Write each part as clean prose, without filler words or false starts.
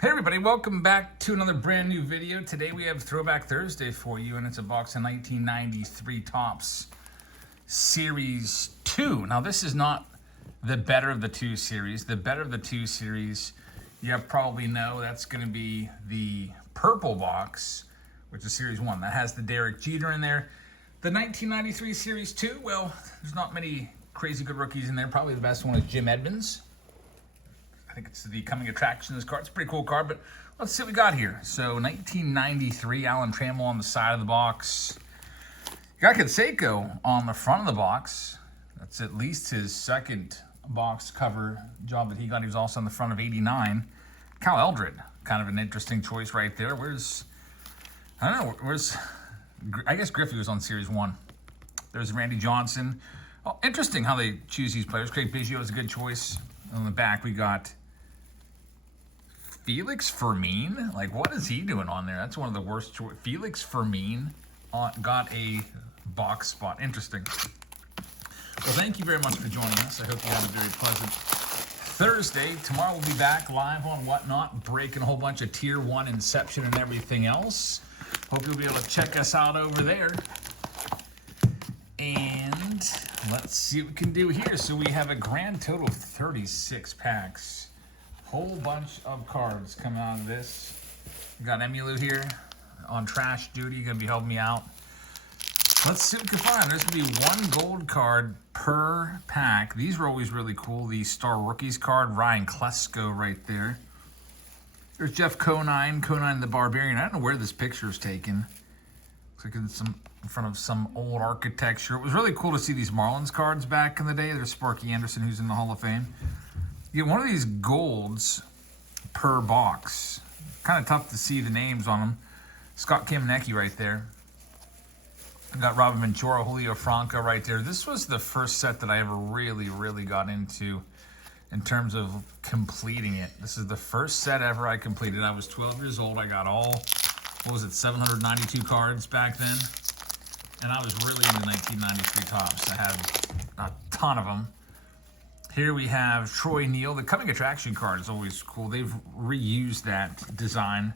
Hey everybody, welcome back to another brand new video. Today we have Throwback Thursday for you, and it's a box of 1993 Topps Series 2. Now this is not the better of the two series. The better of the two series, you probably know that's going to be the purple box, which is Series 1. That has the Derek Jeter in there. The 1993 Series 2, well, there's not many crazy good rookies in there. Probably the best one is Jim Edmonds. I think it's the Coming Attractions card. It's a pretty cool card, but let's see what we got here. So 1993, Alan Trammell on the side of the box. You got Canseco on the front of the box. That's at least his second box cover job that he got. He was also on the front of 89. Cal Eldred, kind of an interesting choice right there. I guess Griffey was on Series 1. There's Randy Johnson. Oh, interesting how they choose these players. Craig Biggio is a good choice. On the back, we got Felix Fermin. Like, what is he doing on there? That's one of the worst choices. Felix Fermin got a box spot. Interesting. Well, thank you very much for joining us. I hope you have a very pleasant Thursday. Tomorrow we'll be back live on Whatnot, breaking a whole bunch of Tier 1 Inception and everything else. Hope you'll be able to check us out over there. And let's see what we can do here. So we have a grand total of 36 packs. Whole bunch of cards coming out of this. We got Emilu here on trash duty, gonna be helping me out. Let's see what we can find. There's gonna be one gold card per pack. These were always really cool. The Star Rookies card, Ryan Klesko right there. There's Jeff Conine the Barbarian. I don't know where this picture is taken. Looks like it's in front of some old architecture. It was really cool to see these Marlins cards back in the day. There's Sparky Anderson, who's in the Hall of Fame. You get one of these golds per box. Kind of tough to see the names on them. Scott Kamenecki right there. We got Robin Ventura, Julio Franco right there. This was the first set that I ever really got into in terms of completing it. This is the first set ever I completed. I was 12 years old. I got all, 792 cards back then. And I was really into 1993 Topps. I had a ton of them. Here we have Troy Neal. The Coming Attraction card is always cool. They've reused that design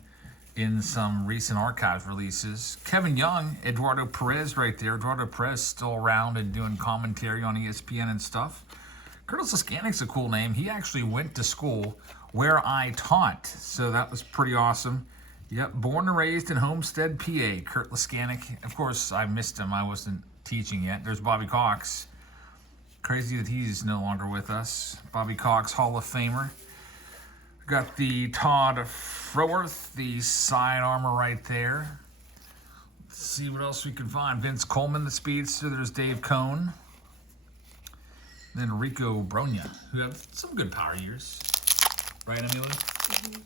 in some recent archive releases. Kevin Young, Eduardo Perez right there. Eduardo Perez still around and doing commentary on ESPN and stuff. Curtis Laskanik's a cool name. He actually went to school where I taught, so that was pretty awesome. Yep, born and raised in Homestead, PA. Kurt Laskanik. Of course, I missed him. I wasn't teaching yet. There's Bobby Cox. Crazy that he's no longer with us. Bobby Cox, Hall of Famer. Got the Todd Froworth, the side armor right there. Let's see what else we can find. Vince Coleman, the speedster. There's Dave Cohn. Then Rico Bronya, who have some good power years. Right, Emily? Mm-hmm.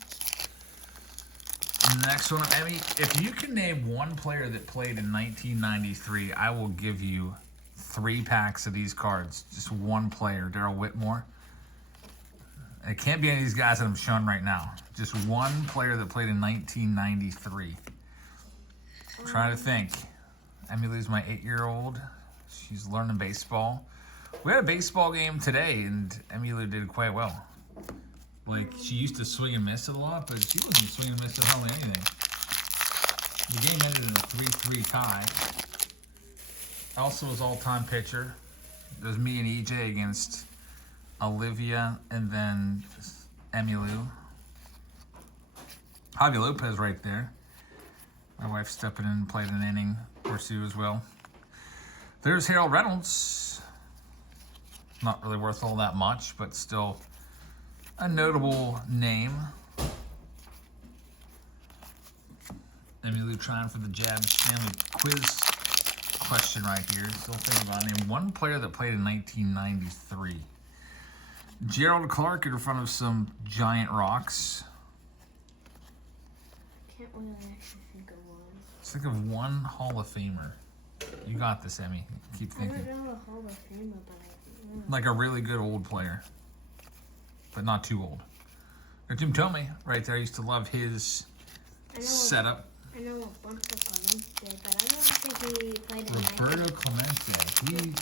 Next one, Emmy, if you can name one player that played in 1993, I will give you 3 packs of these cards. Just one player, Darryl Whitmore. It can't be any of these guys that I'm showing right now. Just one player that played in 1993. I'm trying to think. Emily's my 8-year-old. She's learning baseball. We had a baseball game today, and Emily did quite well. Like, she used to swing and miss it a lot, but she wasn't swinging and missing hardly anything. The game ended in a 3-3 tie. Also his all-time pitcher. There's me and EJ against Olivia and then Emilu. Javi Lopez right there. My wife stepping in and played an inning or two as well. There's Harold Reynolds. Not really worth all that much, but still a notable name. Emilu trying for the Jab Stanley quiz question right here. Still thinking about name one player that played in 1993. Gerald Clark in front of some giant rocks. Can't really actually think of one. Let's think of one Hall of Famer. You got this, Emmy. Keep thinking. I don't know a Hall of Famer, but like a really good old player, but not too old. Jim Tomey right there. I used to love his setup. I know Roberto Clemente, but I don't think he played in Roberto Clemente. He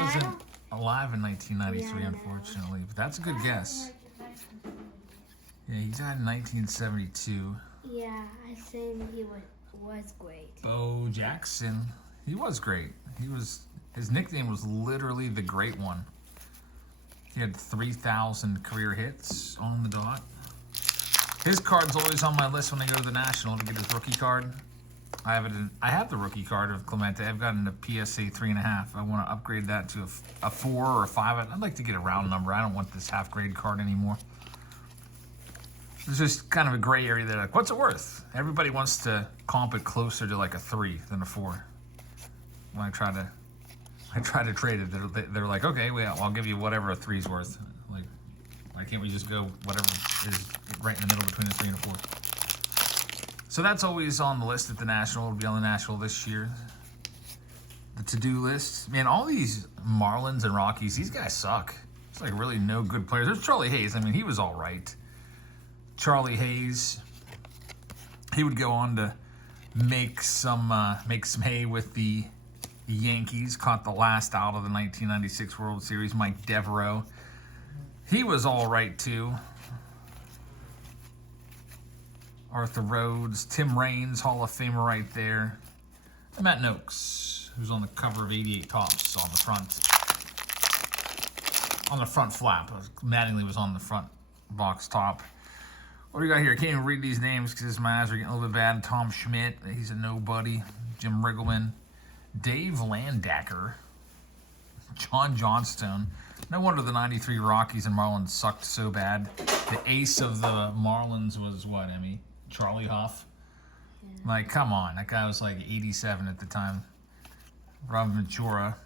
wasn't alive in 1993, unfortunately. But that's a good guess. Yeah, he died in 1972. Yeah, I think he was great. Bo Jackson. He was great. His nickname was literally the Great One. He had 3,000 career hits on the dot. His card's always on my list when I go to the National to get his rookie card. I have the rookie card of Clemente. I've gotten a PSA 3.5. I want to upgrade that to a 4 or a 5. I'd like to get a round number. I don't want this half grade card anymore. It's just kind of a gray area there. Like, what's it worth? Everybody wants to comp it closer to like a 3 than a 4. When I try to trade it, they're like, okay, well, I'll give you whatever a 3's worth. Like, why can't we just go whatever is right in the middle between a 3 and a 4? So that's always on the list at the National. It'll be on the National this year. The to-do list. Man, all these Marlins and Rockies, these guys suck. It's like really no good players. There's Charlie Hayes. I mean, he was all right. Charlie Hayes, he would go on to make some hay with the Yankees. Caught the last out of the 1996 World Series. Mike Devereaux, he was all right too. Arthur Rhodes, Tim Raines, Hall of Famer right there. And Matt Noakes, who's on the cover of 88 Tops on the front flap. Mattingly was on the front box top. What do we got here? I can't even read these names because my eyes are getting a little bit bad. Tom Schmidt, he's a nobody. Jim Riggleman. Dave Landacker. John Johnstone. No wonder the 93 Rockies and Marlins sucked so bad. The ace of the Marlins was what, Emmy? Charlie Huff. Yeah. Like, come on. That guy was like 87 at the time. Rob Ventura.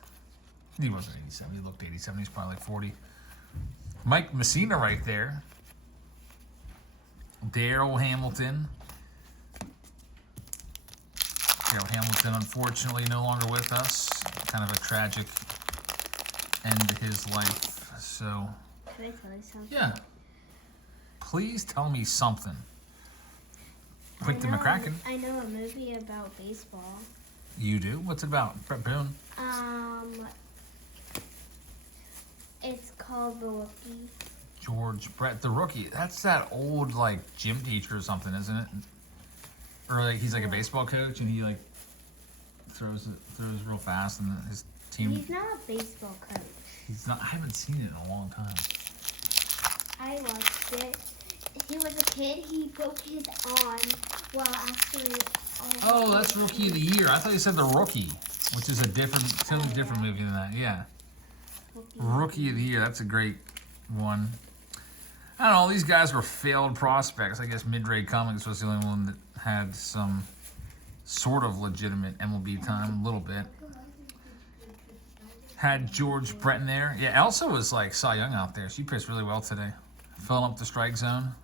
He wasn't 87. He looked 87. He's probably like 40. Mike Messina right there. Darryl Hamilton. Darryl Hamilton, unfortunately, no longer with us. Kind of a tragic end to his life. So, can I tell you something? Yeah. Please tell me something. Quinton McCracken. I know a movie about baseball. You do? What's it about? Brett Boone? It's called The Rookie. George Brett, the Rookie. That's that old, like, gym teacher or something, isn't it? Or, like, he's like a baseball coach and he, like, throws real fast and his team... He's not a baseball coach. He's not... I haven't seen it in a long time. I watched it. He was a kid. He broke his arm while actually... Oh, that's Rookie of the Year. I thought you said The Rookie, which is a totally different movie than that. Yeah. Rookie of the Year. That's a great one. I don't know. All these guys were failed prospects. I guess Midray Cummings was the only one that had some sort of legitimate MLB time, a little bit. Had George Brett in there. Yeah, Elsa was like Cy Young out there. She pitched really well today. Filling up the strike zone.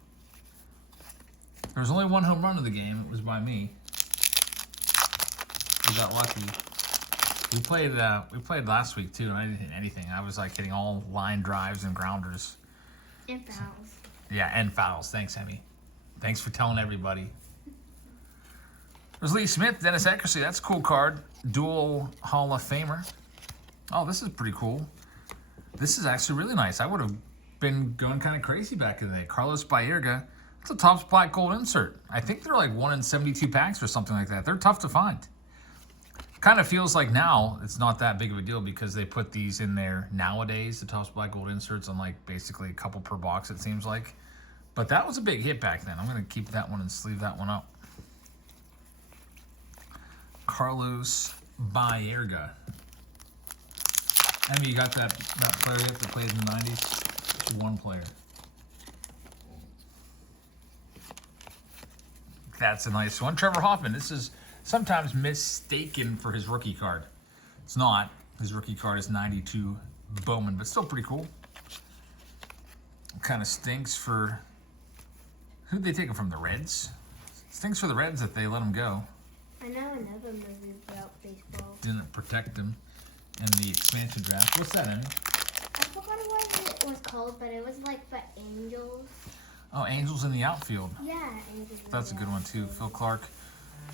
There was only one home run of the game. It was by me. We got lucky. We played last week too, and I didn't hit anything. I was like hitting all line drives and grounders. And fouls. Yeah, and fouls. Thanks, Emmy. Thanks for telling everybody. There's Lee Smith, Dennis Eckersley. That's a cool card. Dual Hall of Famer. Oh, this is pretty cool. This is actually really nice. I would have been going kind of crazy back in the day. Carlos Baerga. It's a Topps Black Gold insert. I think they're like 1 in 72 packs or something like that. They're tough to find. Kind of feels like now it's not that big of a deal because they put these in there nowadays, the Topps Black Gold inserts, on like basically a couple per box, it seems like. But that was a big hit back then. I'm going to keep that one and sleeve that one up. Carlos Baerga. I mean, you got that player yet that played in the 90s? One player. That's a nice one. Trevor Hoffman. This is sometimes mistaken for his rookie card. It's not. His rookie card is 92 Bowman, but still pretty cool. Kind of stinks for... Who'd they take him from? The Reds? Stinks for the Reds that they let him go. I know another movie about baseball. Didn't protect him in the expansion draft. What's that, Emmy? I forgot what it was called, but it was like the Angels. Oh, Angels in the Outfield. Yeah, Angels. That's a good one too. Phil Clark.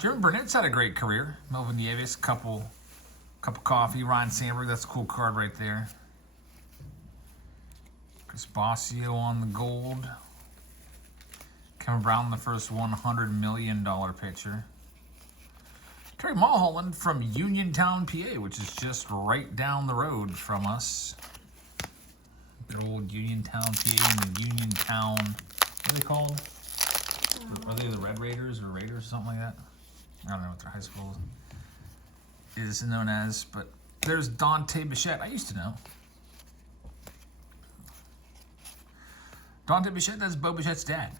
Jeremy Burnett's had a great career. Melvin Nieves, cup of coffee. Ryan Sandberg, that's a cool card right there. Chris Bosio on the gold. Kevin Brown, the first $100 million pitcher. Terry Mulholland from Uniontown, PA, which is just right down the road from us. Good old Uniontown, PA, and the Uniontown, what are they called? Are they the Red Raiders or Raiders or something like that? I don't know what their high school is known as, but there's Dante Bichette. I used to know. Dante Bichette, that's Bo Bichette's dad.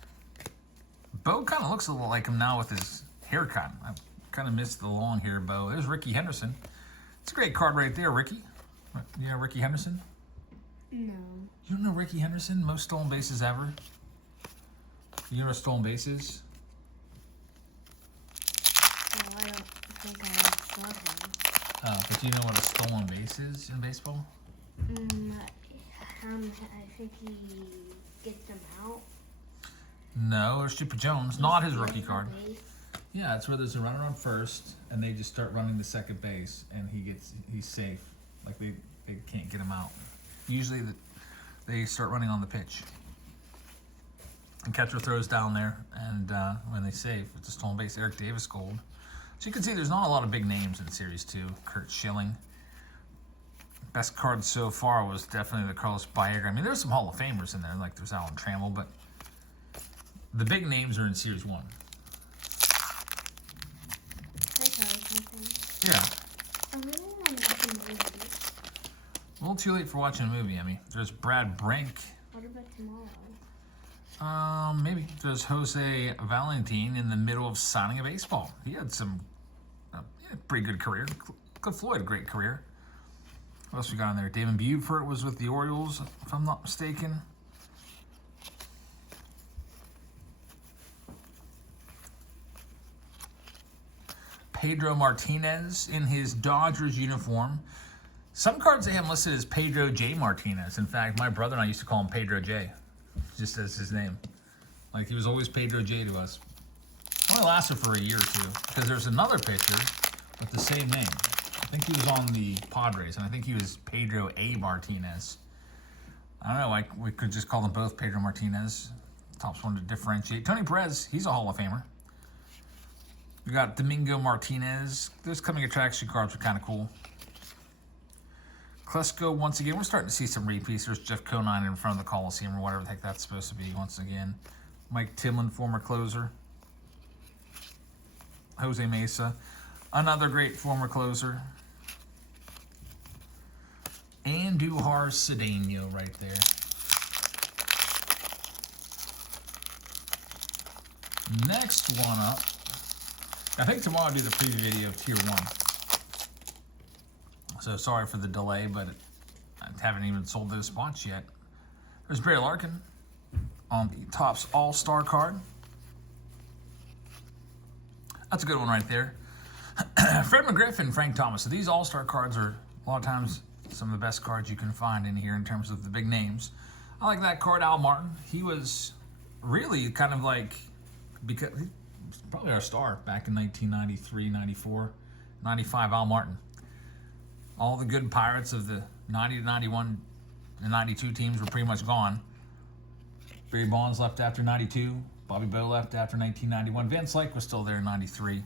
Bo kind of looks a little like him now with his haircut. I kind of missed the long hair Bo. There's Ricky Henderson. It's a great card right there, Ricky. You know Ricky Henderson? No. You don't know Ricky Henderson? Most stolen bases ever? You know what a stolen base is? Well, I don't think I saw him. Oh, but you know what a stolen base is in baseball? I think he gets them out. No, it's Chipper Jones, not his rookie Steals card. the base. Yeah, it's where there's a runner on first, and they just start running to second base, and he's safe. Like they can't get him out. Usually they start running on the pitch. And catcher throws down there, and when they save, it's a stolen base. Eric Davis gold. So you can see there's not a lot of big names in Series 2. Kurt Schilling. Best card so far was definitely the Carlos Baerga. I mean, there's some Hall of Famers in there, like there's Alan Trammell, but the big names are in Series 1. Can I tell you something? Yeah. I really want to watch a movie. A little too late for watching a movie, Emmy. There's Brad Brink. What about tomorrow? Maybe. There's Jose Valentin in the middle of signing a baseball. He had some pretty good career. Cliff Floyd, great career. What else we got in there? David Buford was with the Orioles, if I'm not mistaken. Pedro Martinez in his Dodgers uniform. Some cards they have listed as Pedro J. Martinez. In fact, my brother and I used to call him Pedro J. Just as his name. Like he was always Pedro J to us. Only lasted for a year or two because there's another pitcher with the same name. I think he was on the Padres, and I think he was Pedro A. Martinez. I don't know, we could just call them both Pedro Martinez. Tops one to differentiate. Tony Perez, he's a Hall of Famer. We got Domingo Martinez. Those coming attraction cards are kind of cool. Klesko, once again, we're starting to see some repeats. There's Jeff Conine in front of the Coliseum or whatever the heck that's supposed to be once again. Mike Timlin, former closer. Jose Mesa, another great former closer. Andujar Cedeno right there. Next one up. I think tomorrow I'll do the preview video of Tier 1. So sorry for the delay, but I haven't even sold those spots yet. There's Barry Larkin on the Topps All-Star card. That's a good one right there. Fred McGriff and Frank Thomas. So these All-Star cards are a lot of times some of the best cards you can find in here in terms of the big names. I like that card, Al Martin. He was really kind of like, because he was probably our star back in 1993, 94, 95, Al Martin. All the good Pirates of the 90 to 91 and 92 teams were pretty much gone. Barry Bonds left after 92. Bobby Bowe left after 1991. Van Slyke was still there in 93.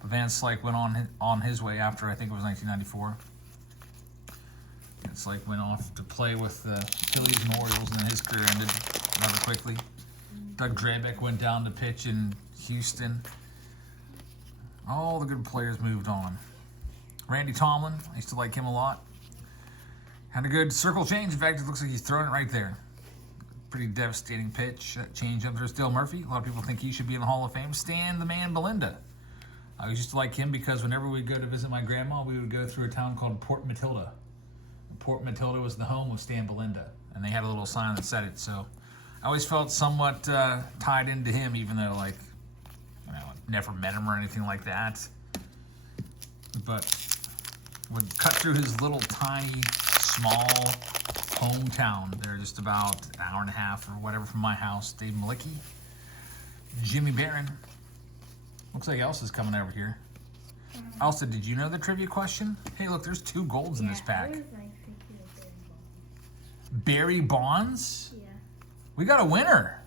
But Van Slyke went on his way after, I think it was 1994. Van Slyke went off to play with the Phillies and Orioles, and then his career ended rather quickly. Doug Drabeck went down to pitch in Houston. All the good players moved on. Randy Tomlin, I used to like him a lot. Had a good circle change. In fact, it looks like he's throwing it right there. Pretty devastating pitch. That change up. There's Dale Murphy. A lot of people think he should be in the Hall of Fame. Stan the Man Belinda. I used to like him because whenever we'd go to visit my grandma, we would go through a town called Port Matilda. Port Matilda was the home of Stan Belinda, and they had a little sign that said it. So I always felt somewhat tied into him, even though I never met him or anything like that. But would cut through his little tiny, small hometown. They're just about an hour and a half or whatever from my house. Dave Malicki, Jimmy Barron. Looks like Elsa's coming over here. Elsa, did you know the trivia question? Hey, look, there's 2 golds in this pack. I was thinking of Barry Bonds? Yeah. We got a winner.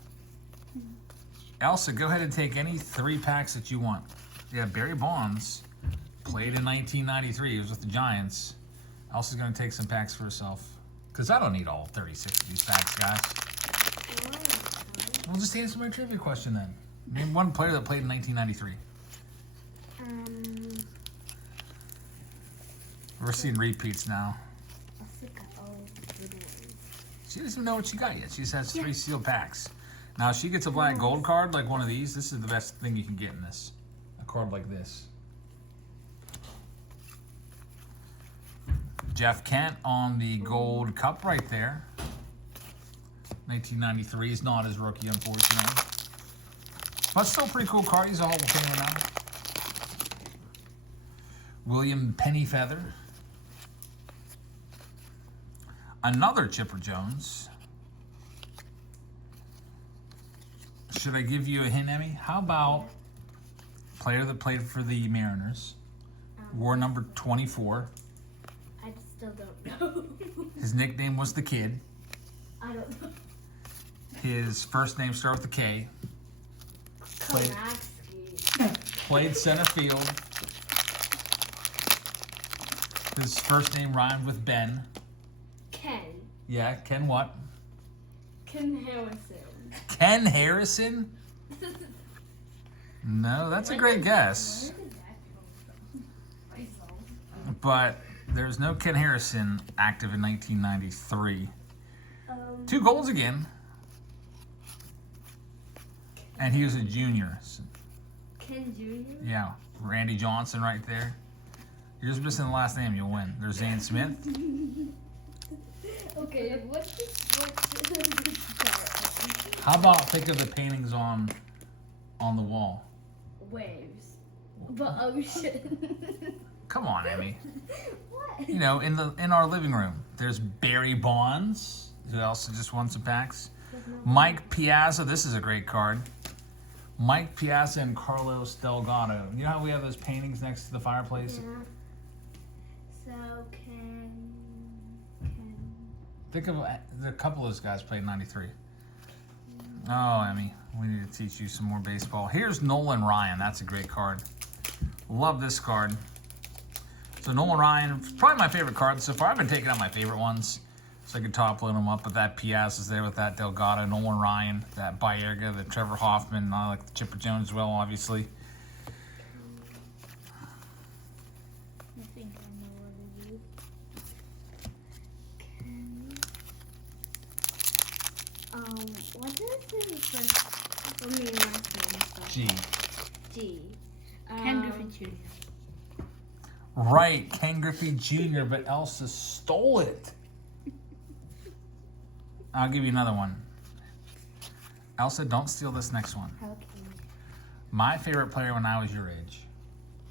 Elsa, go ahead and take any 3 packs that you want. Yeah, Barry Bonds played in 1993. He was with the Giants. Elsa's going to take some packs for herself. Because I don't need all 36 of these packs, guys. We'll just answer my trivia question then. Name one player that played in 1993. We're seeing repeats now. She doesn't even know what she got yet. She just has 3 sealed packs. Now, if she gets a black gold card like one of these, this is the best thing you can get in this. A card like this. Jeff Kent on the gold cup right there. 1993 is not his rookie, unfortunately. But still a pretty cool card. He's a Hall of Famer now. William Pennyfeather. Another Chipper Jones. Should I give you a hint, Emmy? How about player that played for the Mariners? Wore number 24. I still don't know. His nickname was the Kid. I don't know. His first name started with a K. Played center field. His first name rhymed with Ben. Ken. Yeah, Ken what? Ken Harrison. Ken Harrison? No, that's a great guess. Where did that come from? But there's no Ken Harrison active in 1993. 2 golds again. And he was a junior. Ken Jr.? Yeah, Randy Johnson right there. You're just missing the last name, you'll win. There's Zane Smith. Okay, what's this? How about think of the paintings on the wall? Waves. The ocean. Come on, Emmy. What? You know, in our living room, there's Barry Bonds, who also just won some packs. Mike Piazza, this is a great card. Mike Piazza and Carlos Delgado. You know how we have those paintings next to the fireplace? Yeah. So Ken. Think of a couple of those guys played in 93. Oh, Emmy, we need to teach you some more baseball. Here's Nolan Ryan. That's a great card. Love this card. So Nolan Ryan, probably my favorite card so far. I've been taking out my favorite ones so I could top load them up. But that Piazza's there with that Delgado, Nolan Ryan, that Baerga, the Trevor Hoffman. I like the Chipper Jones as well, obviously. I think I know what it is. What is his first? What mean last name? G. G. Ken Griffey Jr. Right, Ken Griffey Jr., but Elsa stole it. I'll give you another one. Elsa, don't steal this next one. Okay. My favorite player when I was your age.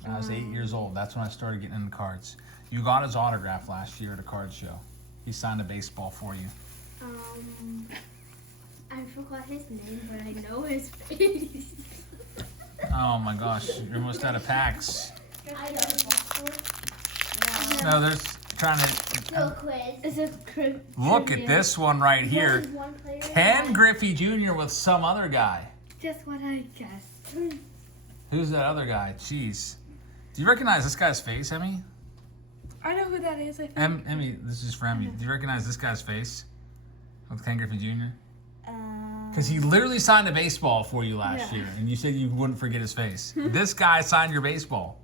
When I was 8 years old. That's when I started getting into cards. You got his autograph last year at a card show. He signed a baseball for you. I forgot his name, but I know his face. Oh my gosh, you're almost out of packs. I know. No, there's trying to... Still quiz. It's a Look at this one right here. Ken Griffey Jr. with some other guy. Just what I guessed. Who's that other guy? Jeez. Do you recognize this guy's face, Emmy? I know who that is. I think. Emmy, this is for Emmy. Do you recognize this guy's face? With Ken Griffey Jr.? Because he literally signed a baseball for you last year, and you said you wouldn't forget his face. This guy signed your baseball.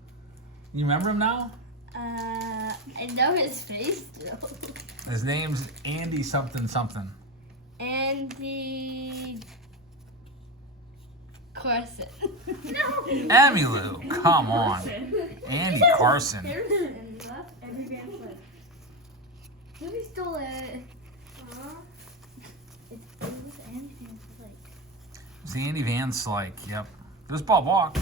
You remember him now? I know his face still. His name's Andy something something. Andy Carson. No. Emmylou, come on. Andy Carson. Every band flip. Maybe stole it. It was Andy Van Slyke. It's Andy Van Slyke, yep. There's Bob Walk.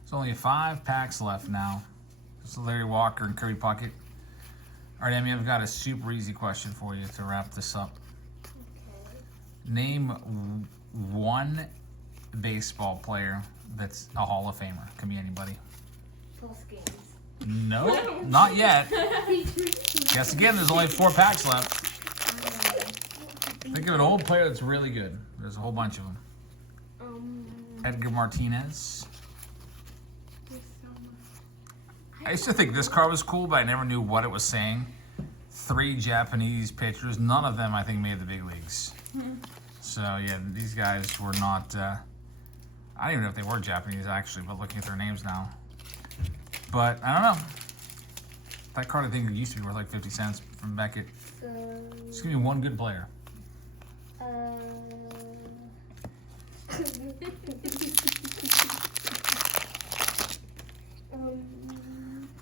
There's only 5 packs left now. So Larry Walker and Kirby Puckett. All right, Emmy, I've got a super easy question for you to wrap this up. Okay. Name one baseball player that's a Hall of Famer. Can be anybody. Pulse games. No, not yet. Guess again, there's only 4 packs left. Think of an old player that's really good. There's a whole bunch of them. Edgar Martinez. I used to think this card was cool, but I never knew what it was saying. 3 Japanese pitchers. None of them, I think, made the big leagues. So, yeah, these guys were not... I don't even know if they were Japanese, actually, but looking at their names now. But, I don't know. That card, I think, used to be worth like 50 cents from Beckett. Just give me one good player.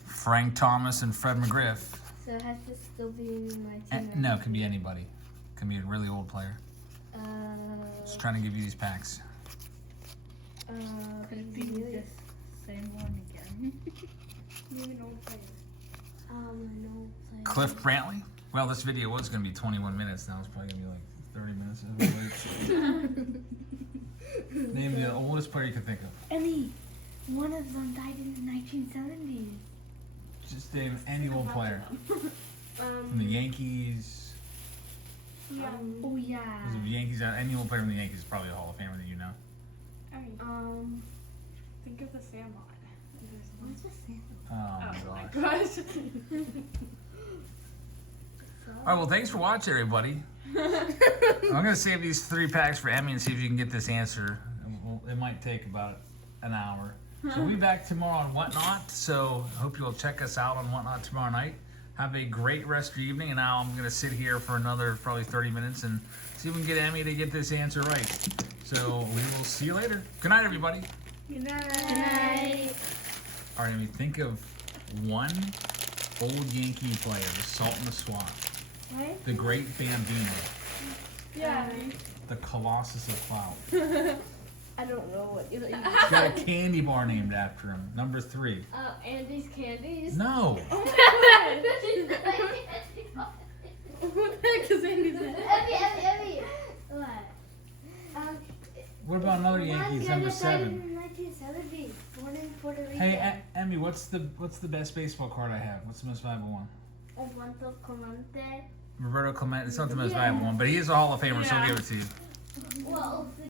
Frank Thomas and Fred McGriff. So it has to still be in my team. No, it can be anybody. It can be a really old player. Just trying to give you these packs. Could it be the same one again? Maybe an old player. An old player. Cliff Brantley. Well, this video was going to be 21 minutes. Now it's probably going to be like 30 minutes. Name the oldest player you can think of. Emmy, one of them died in the 1970s. Just name any old player. From the Yankees. Yeah. Oh yeah. Was it the Yankees? Any old player from the Yankees is probably a Hall of Famer that you know. Think of the Sandlot. What's the Sandlot? Oh my gosh. Gosh. All right, well, thanks for watching, everybody. I'm going to save these 3 packs for Emmy and see if you can get this answer. It might take about an hour. So we'll be back tomorrow on Whatnot. So I hope you'll check us out on Whatnot tomorrow night. Have a great rest of your evening. And now I'm going to sit here for another probably 30 minutes and see if we can get Emmy to get this answer right. So we will see you later. Good night, everybody. Good night. Good night. All right, Emmy, think of one old Yankee player, Salt in the Swamp. What? The Great Bambino. Yeah. The Colossus of Clout. I don't know what you He's got a candy bar named after him. Number 3. Andy's Candies. No. Who the heck is Andy's? Emmy. What? What about another Yankees, number 7? In 1970, born in Puerto Rico. Hey, Emmy, what's the best baseball card I have? What's the most valuable one? Osvaldo Clemente. Roberto Clemente. It's not the most valuable one, but he is a Hall of Famer, so I'll give it to you. Well,